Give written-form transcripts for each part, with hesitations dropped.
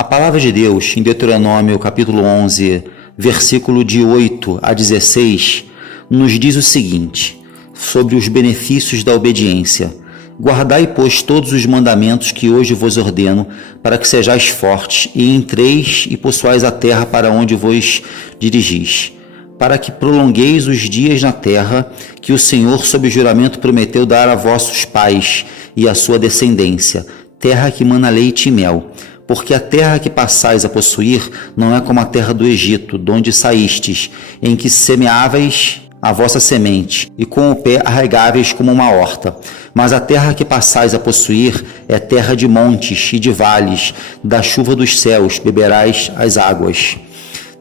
A palavra de Deus, em Deuteronômio capítulo 11, versículo de 8 a 16, nos diz o seguinte, sobre os benefícios da obediência. Guardai, pois, todos os mandamentos que hoje vos ordeno, para que sejais fortes, e entreis e possuais a terra para onde vos dirigis, para que prolongueis os dias na terra, que o Senhor, sob juramento, prometeu dar a vossos pais e à sua descendência, terra que mana leite e mel. Porque a terra que passais a possuir não é como a terra do Egito, de onde saístes, em que semeáveis a vossa semente, e com o pé arraigáveis como uma horta. Mas a terra que passais a possuir é terra de montes e de vales, da chuva dos céus beberás as águas.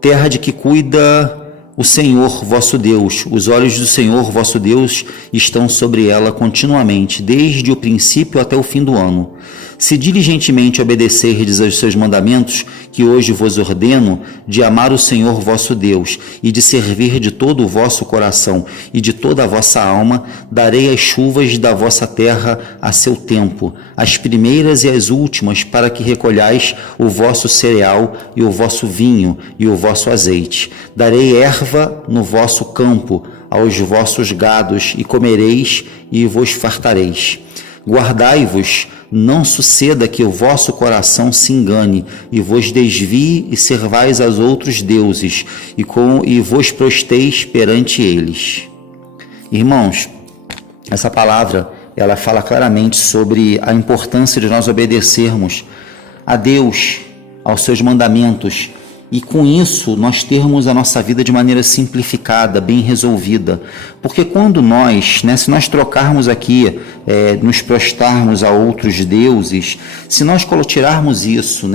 Terra de que cuida o Senhor vosso Deus. Os olhos do Senhor vosso Deus estão sobre ela continuamente, desde o princípio até o fim do ano. Se diligentemente obedecerdes aos seus mandamentos, que hoje vos ordeno, de amar o Senhor vosso Deus, e de servir de todo o vosso coração e de toda a vossa alma, darei as chuvas da vossa terra a seu tempo, as primeiras e as últimas, para que recolhais o vosso cereal e o vosso vinho e o vosso azeite. Darei erva no vosso campo aos vossos gados, e comereis e vos fartareis. Guardai-vos, não suceda que o vosso coração se engane, e vos desvie e servais aos outros deuses, e vos prosteis perante eles. Irmãos, essa palavra, ela fala claramente sobre a importância de nós obedecermos a Deus, aos seus mandamentos, e com isso nós termos a nossa vida de maneira simplificada, bem resolvida. Porque quando nós, se nós trocarmos aqui, nos prostrarmos a outros deuses, se nós tirarmos isso,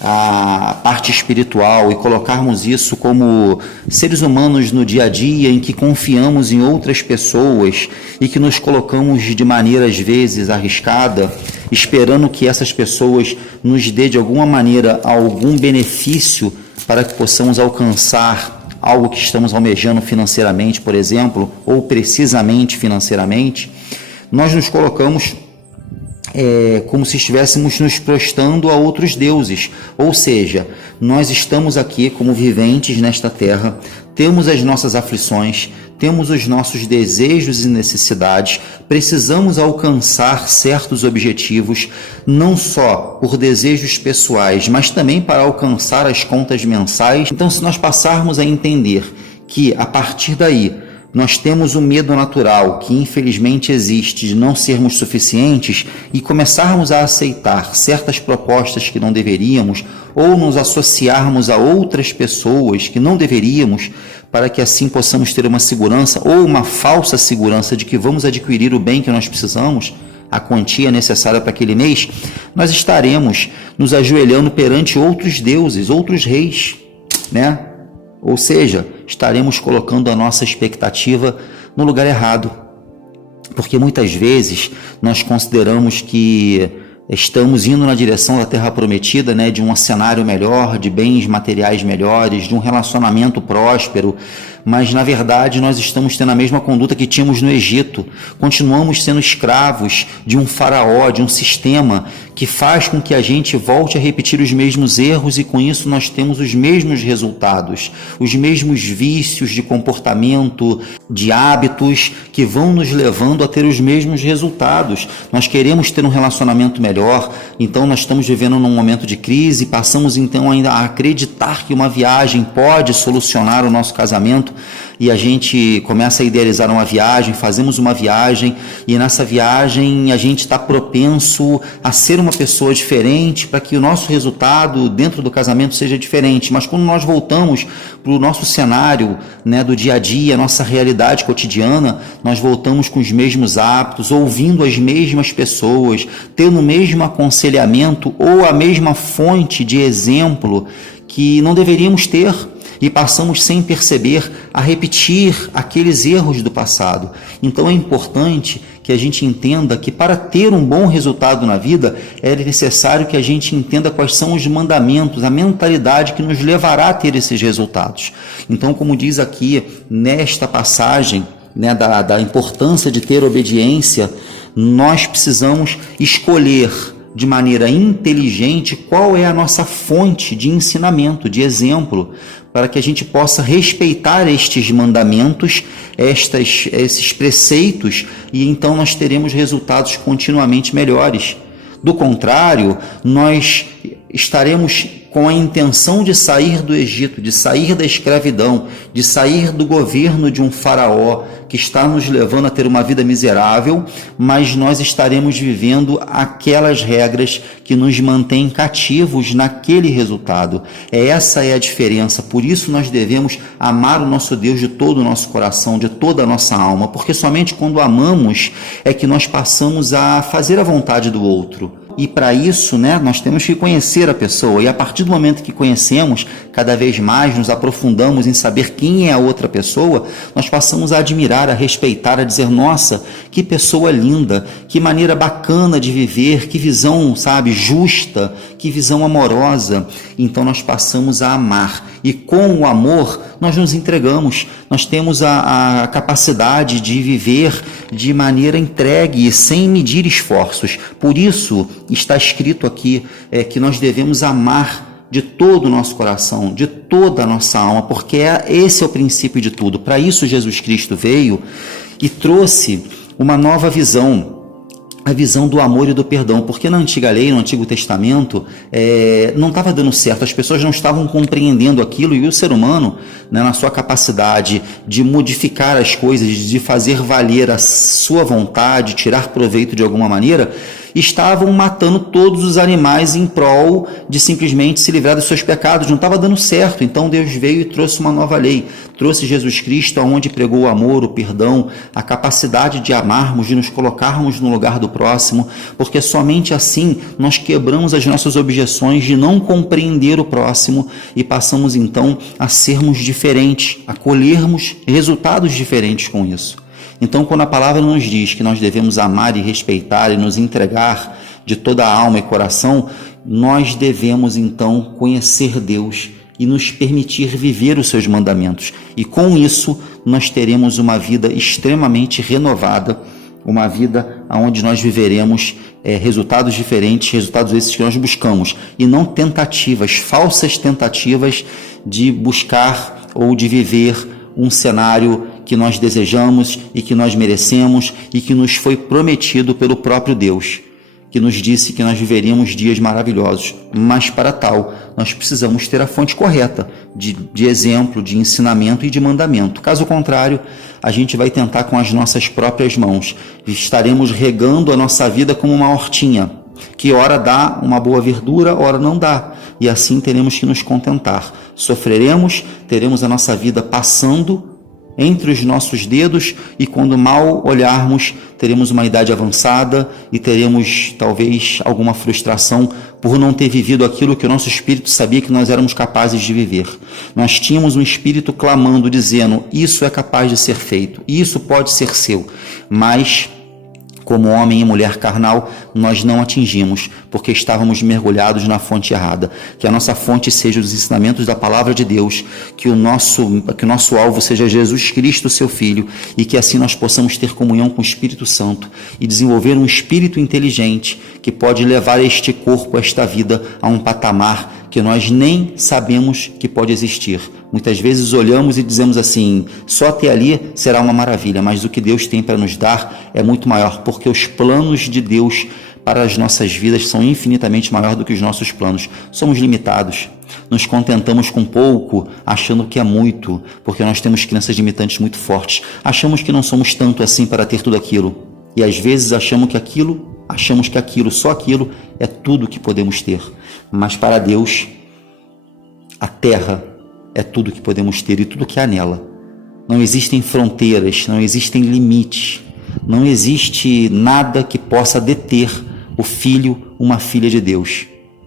a parte espiritual, e colocarmos isso como seres humanos no dia a dia, em que confiamos em outras pessoas e que nos colocamos de maneira às vezes arriscada, esperando que essas pessoas nos dê de alguma maneira algum benefício para que possamos alcançar algo que estamos almejando financeiramente, por exemplo, ou precisamente financeiramente, nós nos colocamos como se estivéssemos nos prostrando a outros deuses. Ou seja, nós estamos aqui como viventes nesta terra, temos as nossas aflições, temos os nossos desejos e necessidades, precisamos alcançar certos objetivos, não só por desejos pessoais, mas também para alcançar as contas mensais. Então, se nós passarmos a entender que, a partir daí, nós temos o medo natural, que infelizmente existe, de não sermos suficientes, e começarmos a aceitar certas propostas que não deveríamos, ou nos associarmos a outras pessoas que não deveríamos, para que assim possamos ter uma segurança ou uma falsa segurança de que vamos adquirir o bem que nós precisamos, a quantia necessária para aquele mês, nós estaremos nos ajoelhando perante outros deuses, outros reis, Ou seja, estaremos colocando a nossa expectativa no lugar errado. Porque muitas vezes nós consideramos que estamos indo na direção da terra prometida, de um cenário melhor, de bens materiais melhores, de um relacionamento próspero, mas na verdade nós estamos tendo a mesma conduta que tínhamos no Egito. Continuamos sendo escravos de um faraó, de um sistema que faz com que a gente volte a repetir os mesmos erros, e com isso nós temos os mesmos resultados, os mesmos vícios de comportamento, de hábitos que vão nos levando a ter os mesmos resultados. Nós queremos ter um relacionamento melhor, então nós estamos vivendo num momento de crise, passamos então ainda a acreditar que uma viagem pode solucionar o nosso casamento, e a gente começa a idealizar uma viagem, fazemos uma viagem, e nessa viagem a gente está propenso a ser uma pessoa diferente, para que o nosso resultado dentro do casamento seja diferente. Mas quando nós voltamos para o nosso cenário, do dia a dia, nossa realidade cotidiana, nós voltamos com os mesmos hábitos, ouvindo as mesmas pessoas, tendo o mesmo aconselhamento ou a mesma fonte de exemplo que não deveríamos ter, e passamos sem perceber a repetir aqueles erros do passado. Então é importante que a gente entenda que para ter um bom resultado na vida é necessário que a gente entenda quais são os mandamentos, a mentalidade que nos levará a ter esses resultados. Então, como diz aqui nesta passagem, da importância de ter obediência, nós precisamos escolher de maneira inteligente qual é a nossa fonte de ensinamento, de exemplo, para que a gente possa respeitar estes mandamentos, esses preceitos, e então nós teremos resultados continuamente melhores. Do contrário, nós estaremos com a intenção de sair do Egito, de sair da escravidão, de sair do governo de um faraó que está nos levando a ter uma vida miserável, mas nós estaremos vivendo aquelas regras que nos mantêm cativos naquele resultado. Essa é a diferença. Por isso nós devemos amar o nosso Deus de todo o nosso coração, de toda a nossa alma, porque somente quando amamos é que nós passamos a fazer a vontade do outro. E para isso, nós temos que conhecer a pessoa. E a partir do momento que conhecemos, cada vez mais nos aprofundamos em saber quem é a outra pessoa, nós passamos a admirar, a respeitar, a dizer, nossa, que pessoa linda, que maneira bacana de viver, que visão, justa, que visão amorosa. Então nós passamos a amar. E com o amor, nós nos entregamos. Nós temos a capacidade de viver de maneira entregue e sem medir esforços. Por isso, está escrito aqui que nós devemos amar de todo o nosso coração, de toda a nossa alma, porque esse é o princípio de tudo. Para isso, Jesus Cristo veio e trouxe uma nova visão, a visão do amor e do perdão, porque na antiga lei, no Antigo Testamento, não estava dando certo, as pessoas não estavam compreendendo aquilo, e o ser humano, na sua capacidade de modificar as coisas, de fazer valer a sua vontade, tirar proveito de alguma maneira, estavam matando todos os animais em prol de simplesmente se livrar dos seus pecados. Não estava dando certo. Então Deus veio e trouxe uma nova lei. Trouxe Jesus Cristo, onde pregou o amor, o perdão, a capacidade de amarmos, de nos colocarmos no lugar do próximo, porque somente assim nós quebramos as nossas objeções de não compreender o próximo e passamos então a sermos diferentes, a colhermos resultados diferentes com isso. Então, quando a palavra nos diz que nós devemos amar e respeitar e nos entregar de toda a alma e coração, nós devemos então conhecer Deus e nos permitir viver os seus mandamentos. E com isso, nós teremos uma vida extremamente renovada, uma vida onde nós viveremos resultados diferentes, resultados esses que nós buscamos, e não tentativas, falsas tentativas de buscar ou de viver um cenário que nós desejamos e que nós merecemos e que nos foi prometido pelo próprio Deus, que nos disse que nós viveríamos dias maravilhosos. Mas para tal, nós precisamos ter a fonte correta de exemplo, de ensinamento e de mandamento. Caso contrário, a gente vai tentar com as nossas próprias mãos. Estaremos regando a nossa vida como uma hortinha, que ora dá uma boa verdura, ora não dá. E assim teremos que nos contentar. Sofreremos, teremos a nossa vida passando entre os nossos dedos, e quando mal olharmos, teremos uma idade avançada e teremos talvez alguma frustração por não ter vivido aquilo que o nosso espírito sabia que nós éramos capazes de viver. Nós tínhamos um espírito clamando, dizendo, isso é capaz de ser feito, isso pode ser seu, mas como homem e mulher carnal, nós não atingimos, porque estávamos mergulhados na fonte errada. Que a nossa fonte seja os ensinamentos da palavra de Deus, que o nosso alvo seja Jesus Cristo, seu Filho, e que assim nós possamos ter comunhão com o Espírito Santo e desenvolver um espírito inteligente que pode levar este corpo, esta vida, a um patamar que nós nem sabemos que pode existir. Muitas vezes olhamos e dizemos assim, só até ali será uma maravilha, mas o que Deus tem para nos dar é muito maior, porque os planos de Deus para as nossas vidas são infinitamente maiores do que os nossos planos. Somos limitados, nos contentamos com pouco, achando que é muito, porque nós temos crenças limitantes muito fortes. Achamos que não somos tanto assim para ter tudo aquilo, e às vezes achamos que aquilo, só aquilo, é tudo que podemos ter. Mas para Deus, a terra é tudo que podemos ter e tudo que há nela. Não existem fronteiras, não existem limites, não existe nada que possa deter o filho, uma filha de Deus.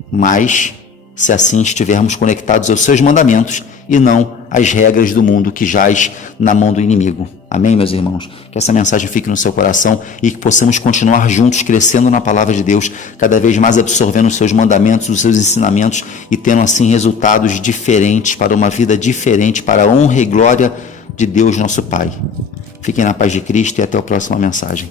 Mas, se assim estivermos conectados aos seus mandamentos e não às regras do mundo que jaz na mão do inimigo. Amém, meus irmãos? Que essa mensagem fique no seu coração e que possamos continuar juntos, crescendo na palavra de Deus, cada vez mais absorvendo os seus mandamentos, os seus ensinamentos e tendo assim resultados diferentes para uma vida diferente, para a honra e glória de Deus, nosso Pai. Fiquem na paz de Cristo e até a próxima mensagem.